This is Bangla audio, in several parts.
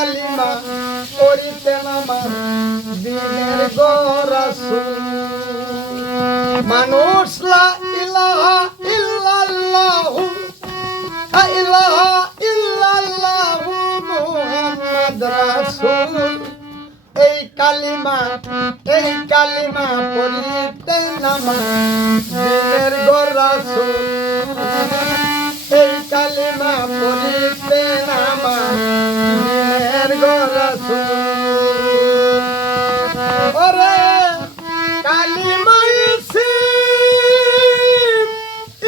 কালিমা পড়িতেন আমার দিনের গো রাসূল মানুষ লা ইলাহা ইল্লাল্লাহু লা ইলাহা ইল্লাল্লাহু মুহাম্মদ রাসূল এই কালিমা পড়িতেন আমার দিনের গো রাসূল এই কালিমা পড়িতেন আমার দিনের গো রাসূল ওরে কালিমা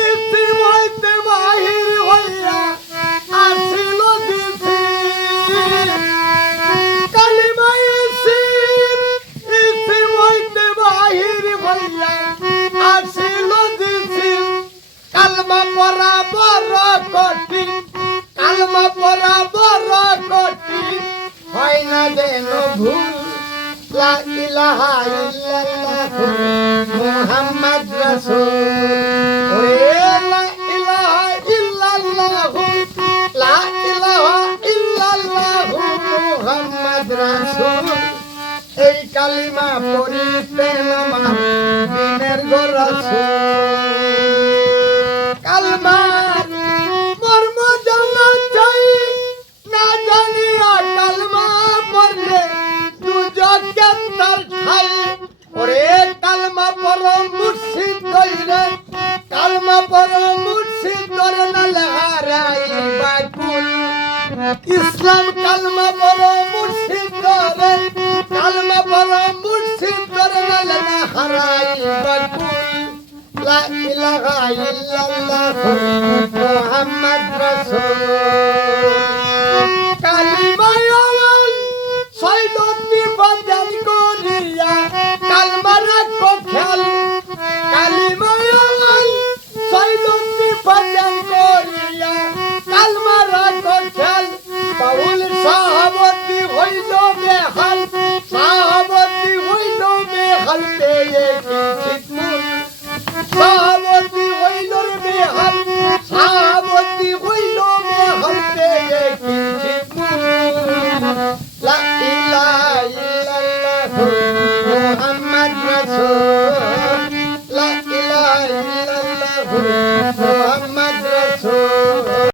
ইতিমধ্যে বাহির হইয়া আসিল দিছি কালিমা ইতিমধ্যে বাহির হইয়া আসিল দিছি কালমা পড়া বড় কঠিন কালমা পড়া বড় কঠিন হয় না যেন ভুল লা ইলাহা ইল্লাল্লাহু মুহাম্মদ রাসূল ওরে লা ইলাহা ইল্লাল্লাহু লা ইলাহা ইল্লাল্লাহু মুহাম্মদ রাসূল এই কালিমা পড়িতেন আমার দিনের গো রাসূল কালমার মর্ম জানা চাই না জানিয়া কালমা পড়লে দুজকে তার ঠাই ওরে কালমা পড় মুর্শিদ ধরে কালমা পড় মুর্শিদ ধরে না হারাইবা কুল ইসলাম কালমা পড় মুর্শিদ ধরে কালমা পড় মুর্শিদ ধরে না হারাইবা কুল লা ইলাহা ইল্লাল্লাহু মুহাম্মদ রাসূল কালিমা আওয়াল সাইদতি বাজান করিয়া কালমা রাখো খেয়াল কালিমা আওয়াল সাইদতি বাজান করিয়া কালমা রাখো খেয়াল বাউল সাহাবতি হইল বেহাল সাহাবতি হইল বেহাল পেয়ে কিসমুল সাহাবতি হইল বেহাল সাহাবতি হইল বেহাল পেয়ে কিসমুল লা ইলাহা ইল্লাল্লাহু মুহাম্মদ রাসূল